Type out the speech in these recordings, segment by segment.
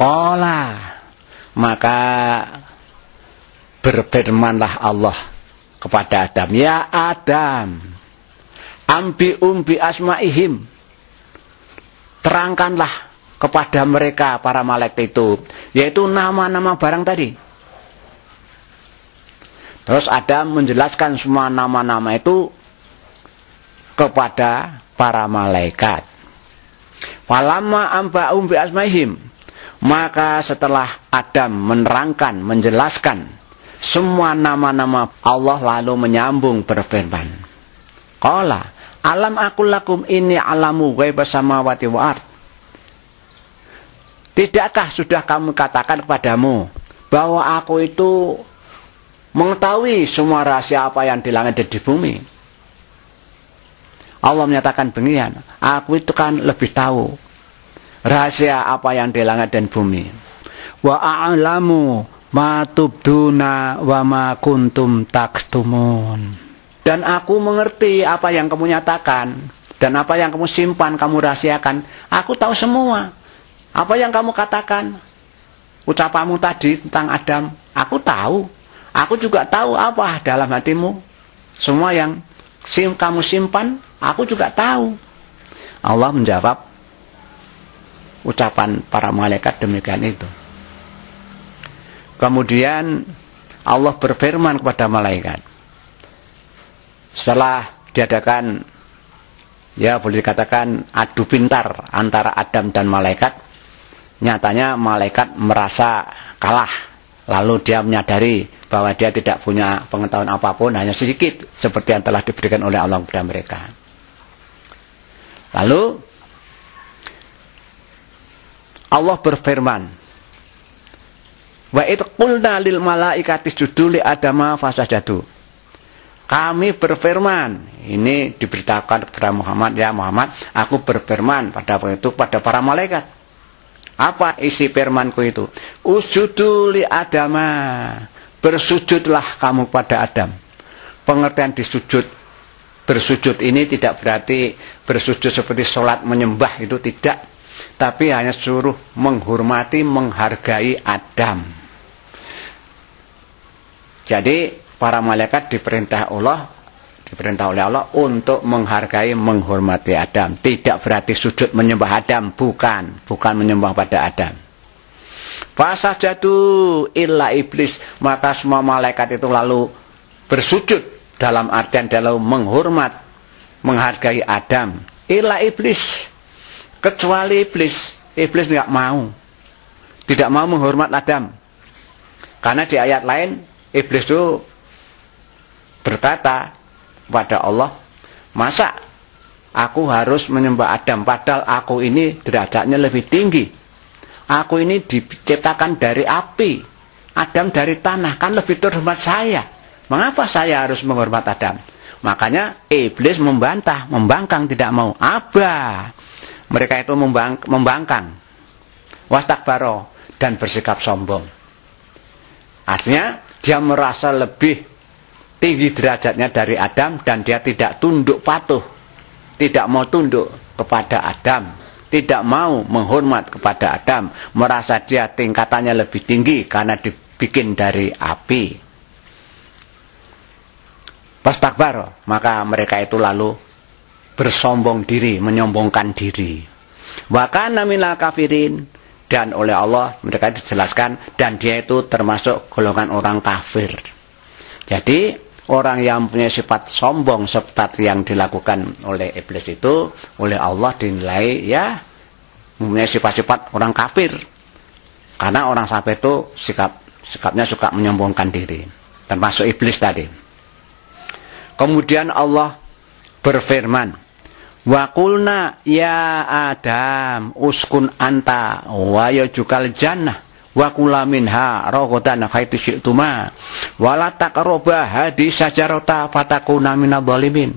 Qala, maka berfirmanlah Allah kepada Adam, ya Adam, ambi'um bi asma'ihim, terangkanlah kepada mereka para malaikat itu, yaitu nama-nama barang tadi. Terus Adam menjelaskan semua nama-nama itu kepada para malaikat. Falamma amba'um bi asma'ihim, maka setelah Adam menerangkan, menjelaskan semua nama-nama, Allah lalu menyambung berfirman, qala alam aqul lakum inni alamu ghaibas samawati wal ard. Tidakkah sudah kamu katakan kepadamu bahwa aku itu mengetahui semua rahasia apa yang di langit dan di bumi? Allah menyatakan beginian, aku itu kan lebih tahu rahasia apa yang di langit dan bumi. Wa a'lamu ma tubduna wa ma kuntum taktumun. Dan aku mengerti apa yang kamu nyatakan dan apa yang kamu simpan, kamu rahasiakan. Aku tahu semua. Apa yang kamu katakan, ucapanmu tadi tentang Adam, aku tahu. Aku juga tahu apa dalam hatimu. Semua yang kamu simpan, aku juga tahu. Allah menjawab ucapan para malaikat demikian itu. Kemudian Allah berfirman kepada malaikat. Setelah diadakan, ya boleh dikatakan adu pintar antara Adam dan malaikat, nyatanya malaikat merasa kalah. Lalu dia menyadari bahwa dia tidak punya pengetahuan apapun, hanya sedikit seperti yang telah diberikan oleh Allah kepada mereka. Lalu Allah berfirman, wa id qulna lil malaikati isjudu li adama fasajadu. Kami berfirman, ini diberitakan kepada Muhammad, ya Muhammad, aku berfirman pada waktu itu pada para malaikat. Apa isi firmanku itu? Usjudu li adama, bersujudlah kamu pada Adam. Pengertian disujud, bersujud ini tidak berarti bersujud seperti sholat menyembah, itu tidak. Tapi hanya suruh menghormati, menghargai Adam. Jadi para malaikat diperintah oleh Allah untuk menghargai, menghormati Adam. Tidak berarti sujud menyembah Adam, bukan menyembah pada Adam. Fasajadu illa iblis, maka semua malaikat itu lalu bersujud dalam artian dalam menghormat, menghargai Adam. Illa iblis, kecuali iblis. Iblis tidak mau menghormat Adam. Karena di ayat lain iblis itu berkata kepada Allah, masa aku harus menyembah Adam padahal aku ini derajatnya lebih tinggi. Aku ini diciptakan dari api, Adam dari tanah, kan lebih terhormat saya. Mengapa saya harus menghormat Adam? Makanya iblis membantah, membangkang, tidak mau. Aba, mereka itu membangkang, wastakbaro, dan bersikap sombong. Artinya dia merasa lebih tinggi derajatnya dari Adam dan dia tidak tunduk patuh, tidak mau tunduk kepada Adam, tidak mau menghormat kepada Adam, merasa dia tingkatannya lebih tinggi karena dibikin dari api. Wastakbaro, maka mereka itu lalu bersombong diri, menyombongkan diri. Wa kana minal kafirin, dan oleh Allah mereka dijelaskan dan dia itu termasuk golongan orang kafir. Jadi orang yang punya sifat sombong seperti yang dilakukan oleh iblis itu, oleh Allah dinilai ya mempunyai sifat-sifat orang kafir. Karena orang kafir itu sikapnya suka menyombongkan diri, termasuk iblis tadi. Kemudian Allah berfirman, wa qulna ya Adam uskun anta wa yajukal jannah wa kula minha ragadan haitsu syi'tuma wa la taqrabu hadhihi syajarata fatakuna minadh dhalimin.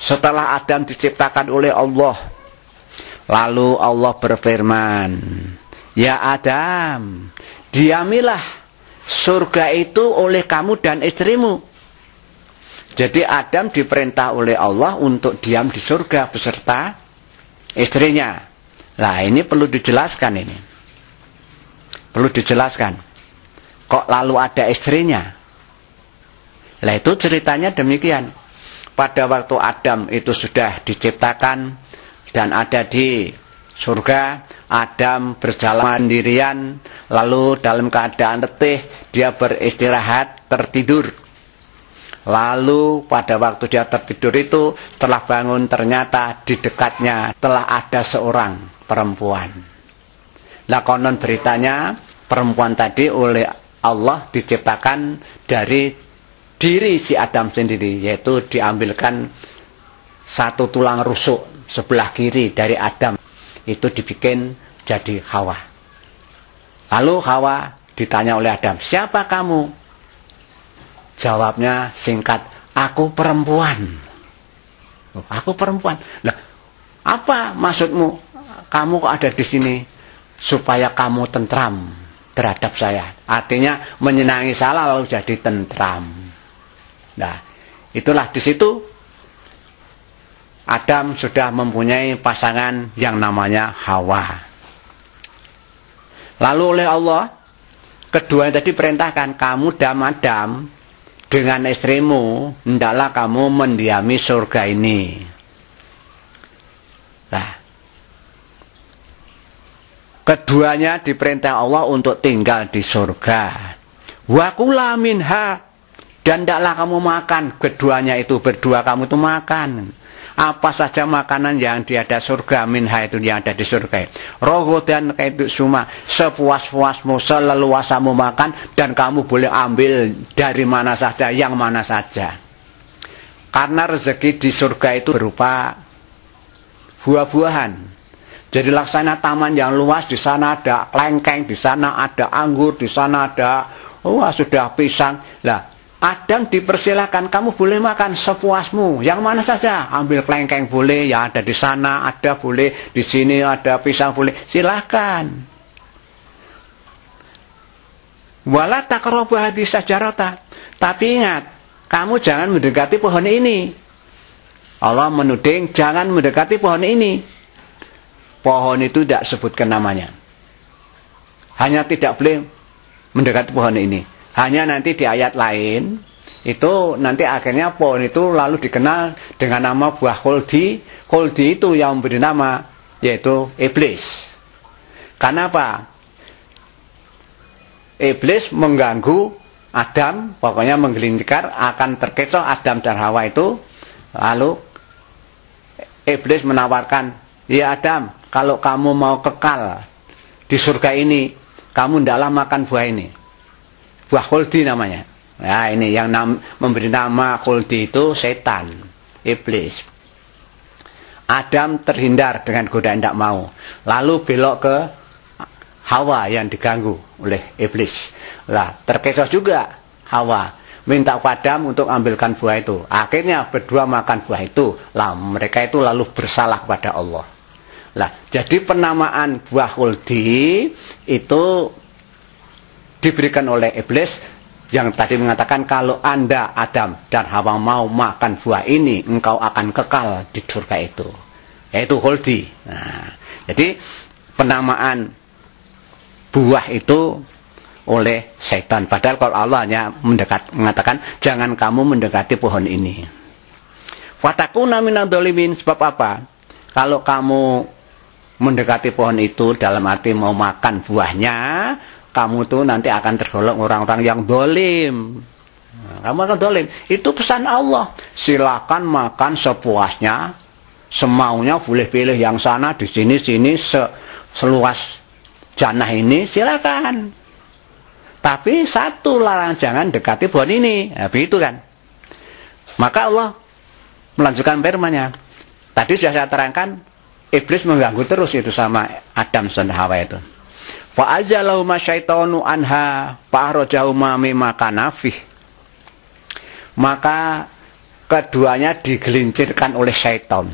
Setelah Adam diciptakan oleh Allah, lalu Allah berfirman, ya Adam, diamilah surga itu oleh kamu dan istrimu. Jadi Adam diperintah oleh Allah untuk diam di surga beserta istrinya. Nah ini perlu dijelaskan ini. perlu dijelaskan. Kok lalu ada istrinya? Lah itu ceritanya demikian. Pada waktu Adam itu sudah diciptakan dan ada di surga, Adam berjalan sendirian, lalu dalam keadaan letih dia beristirahat, tertidur. Lalu pada waktu dia tertidur itu, setelah bangun ternyata di dekatnya telah ada seorang perempuan. Lah konon beritanya perempuan tadi oleh Allah diciptakan dari diri si Adam sendiri, yaitu diambilkan satu tulang rusuk sebelah kiri dari Adam, itu dibikin jadi Hawa. Lalu Hawa ditanya oleh Adam, siapa kamu? Jawabnya singkat, aku perempuan. Aku perempuan. Lah, apa maksudmu? Kamu kok ada di sini? Supaya kamu tentram terhadap saya. Artinya menyenangi saya lalu jadi tentram. Nah, itulah di situ Adam sudah mempunyai pasangan yang namanya Hawa. Lalu oleh Allah, keduanya tadi perintahkan, kamu Adam dengan istrimu, hendaklah kamu mendiami surga ini. Nah, keduanya diperintah Allah untuk tinggal di surga. Wa kula minha, dan hendaklah kamu makan. Keduanya itu berdua kamu itu makan. Apa saja makanan yang ada surga, minha itu yang ada di surga. Rogo dan itu semua sepuas-puasmu, seleluasamu makan, dan kamu boleh ambil dari mana saja, yang mana saja. Karena rezeki di surga itu berupa buah-buahan. Jadi laksana taman yang luas, di sana ada kelengkeng, di sana ada anggur, di sana ada sudah pisang. Lah, Adam dipersilakan, kamu boleh makan sepuasmu, yang mana saja. Ambil kelengkeng boleh, yang ada di sana ada boleh, di sini ada pisang boleh, silahkan. Wala taqrabu hadhihi syajarata. Tapi ingat, kamu jangan mendekati pohon ini. Allah menuding, jangan mendekati pohon ini. Pohon itu tidak sebutkan namanya. Hanya tidak boleh mendekati pohon ini. Hanya nanti di ayat lain, itu nanti akhirnya pohon itu lalu dikenal dengan nama buah khuldi. Khuldi itu yang memberi nama, yaitu iblis. Karena apa? Iblis mengganggu Adam, pokoknya menggelincir, akan terkecoh Adam dan Hawa itu. Lalu iblis menawarkan, ya Adam, kalau kamu mau kekal di surga ini, kamu hendaklah makan buah ini. Buah khuldi namanya. Nah, ini yang memberi nama khuldi itu setan, iblis. Adam terhindar dengan godaan tidak mau. Lalu belok ke Hawa yang diganggu oleh iblis. Lah, terkecoh juga Hawa. Minta Adam untuk ambilkan buah itu. Akhirnya berdua makan buah itu. Lah, mereka itu lalu bersalah kepada Allah. Lah, jadi penamaan buah khuldi itu diberikan oleh iblis yang tadi mengatakan kalau Anda Adam dan Hawa mau makan buah ini, engkau akan kekal di surga itu, yaitu khuldi. Nah, jadi penamaan buah itu oleh setan. Padahal kalau Allah hanya mengatakan jangan kamu mendekati pohon ini. Fatakuna minadz dzalimin, sebab apa? Kalau kamu mendekati pohon itu dalam arti mau makan buahnya, kamu tuh nanti akan tergolong orang-orang yang dolim. Kamu akan dolim. Itu pesan Allah. Silakan makan sepuasnya, semaunya, boleh pilih yang sana, di sini, seluas jannah ini, silakan. Tapi satu larangan, jangan dekati pohon ini. Nah, begitu kan. Maka Allah melanjutkan firman-Nya. Tadi sudah saya terangkan, iblis mengganggu terus itu sama Adam dan Hawa itu. Fa ajalahuma syaitanu anha fa'arajahuma mimma kana fih. Maka keduanya digelincirkan oleh syaitan.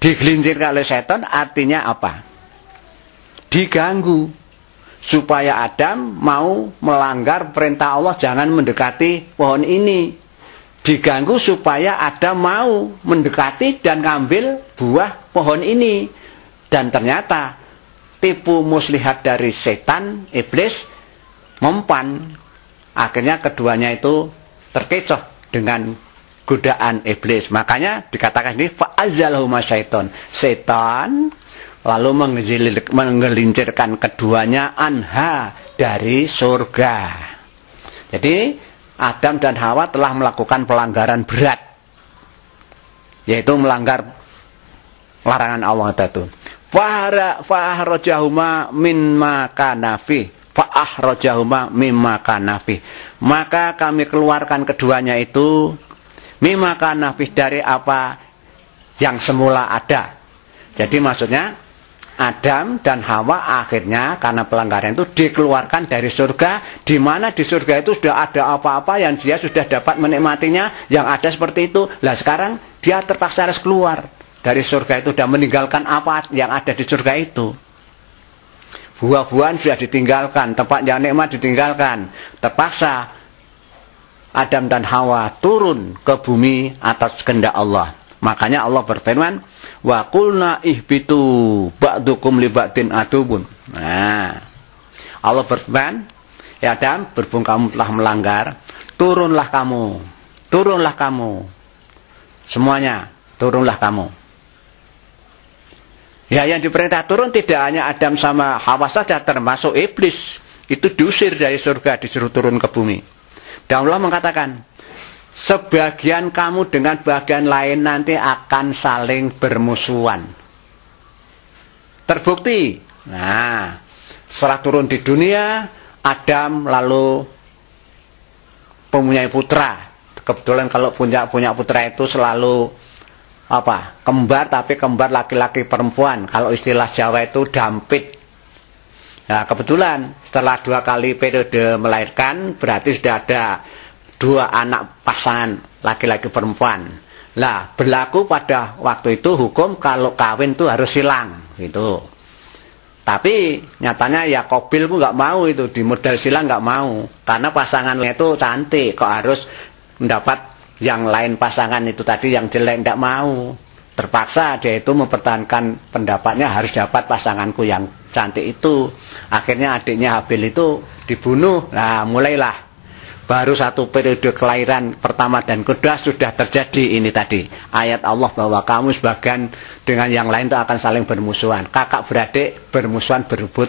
Digelincirkan oleh syaitan artinya apa? Diganggu supaya Adam mau melanggar perintah Allah jangan mendekati pohon ini. Diganggu supaya Adam mau mendekati dan ngambil buah pohon ini. Dan ternyata tipu muslihat dari setan, iblis, mempan. Akhirnya keduanya itu terkecoh dengan godaan iblis. Makanya dikatakan ini fa'azalahuma syaiton. Setan lalu menggelincirkan keduanya anha dari surga. Jadi Adam dan Hawa telah melakukan pelanggaran berat, yaitu melanggar larangan Allah itu. Fa'ahrajahuma mimma kana fi. Fa'ahrajahuma mimma kana fi. Maka kami keluarkan keduanya itu mimma kana fi, dari apa yang semula ada. Jadi maksudnya Adam dan Hawa akhirnya karena pelanggaran itu dikeluarkan dari surga, di mana di surga itu sudah ada apa-apa yang dia sudah dapat menikmatinya, yang ada seperti itu. Lah sekarang dia terpaksa harus keluar dari surga itu dan meninggalkan apa yang ada di surga itu. Buah-buahan sudah ditinggalkan, tempat yang nikmat ditinggalkan. Terpaksa Adam dan Hawa turun ke bumi atas kehendak Allah. Makanya Allah berfirman, wa qulna ihbitu ba'dukum li ba'din adubun. Nah, Allah berfirman, ya Adam, berhubung kamu telah melanggar, turunlah kamu, semuanya, turunlah kamu. Ya, yang diperintah turun tidak hanya Adam sama Hawa saja, termasuk iblis. Itu diusir dari surga, disuruh turun ke bumi. Dan Allah mengatakan, sebagian kamu dengan bagian lain nanti akan saling bermusuhan. Terbukti. Nah, setelah turun di dunia, Adam lalu mempunyai putra. Kebetulan kalau punya putra itu selalu kembar, tapi kembar laki-laki perempuan. Kalau istilah Jawa itu dampit. Nah, kebetulan setelah 2 kali periode melahirkan, berarti sudah ada 2 anak pasangan laki-laki perempuan. Lah, berlaku pada waktu itu hukum kalau kawin itu harus silang gitu. Tapi nyatanya ya Qabil ku nggak mau itu, di modal silang nggak mau, karena pasangannya itu cantik, kok harus mendapat yang lain pasangan itu tadi yang jelek, nggak mau. Terpaksa dia itu mempertahankan pendapatnya, harus dapat pasanganku yang cantik itu. Akhirnya adiknya Habil itu dibunuh. Nah, mulailah baru 1 periode kelahiran pertama dan kedua sudah terjadi ini tadi. Ayat Allah bahwa kamu sebagian dengan yang lain itu akan saling bermusuhan. Kakak beradik bermusuhan berebut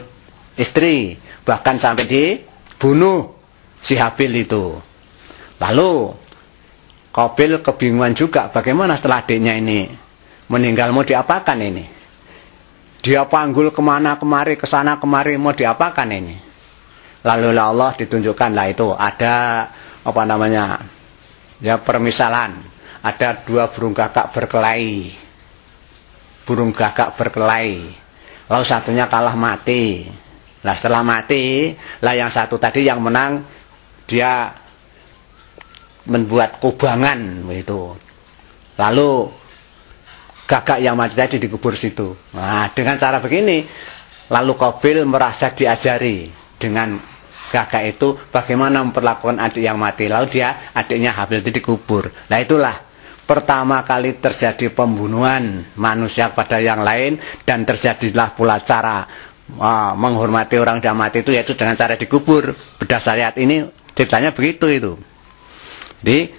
istri. Bahkan sampai dibunuh si Habil itu. Lalu Qabil kebingungan juga, bagaimana setelah adiknya ini meninggal, mau diapakan ini? Dia panggul kemana kemari, kesana kemari, mau diapakan ini? Lalu Allah ditunjukkanlah itu ada permisalan, ada 2 burung gagak berkelahi. Lalu satunya kalah mati. Lah setelah mati, lah yang satu tadi yang menang dia membuat kubangan begitu. Lalu gagak yang mati tadi dikubur situ. Nah, dengan cara begini lalu Qabil merasa diajari dengan gagak itu bagaimana memperlakukan adik yang mati. Lalu adiknya Habil itu dikubur. Nah, itulah pertama kali terjadi pembunuhan manusia pada yang lain, dan terjadilah pula cara menghormati orang yang mati itu, yaitu dengan cara dikubur. Berdasar ayat ini ceritanya begitu itu. Jadi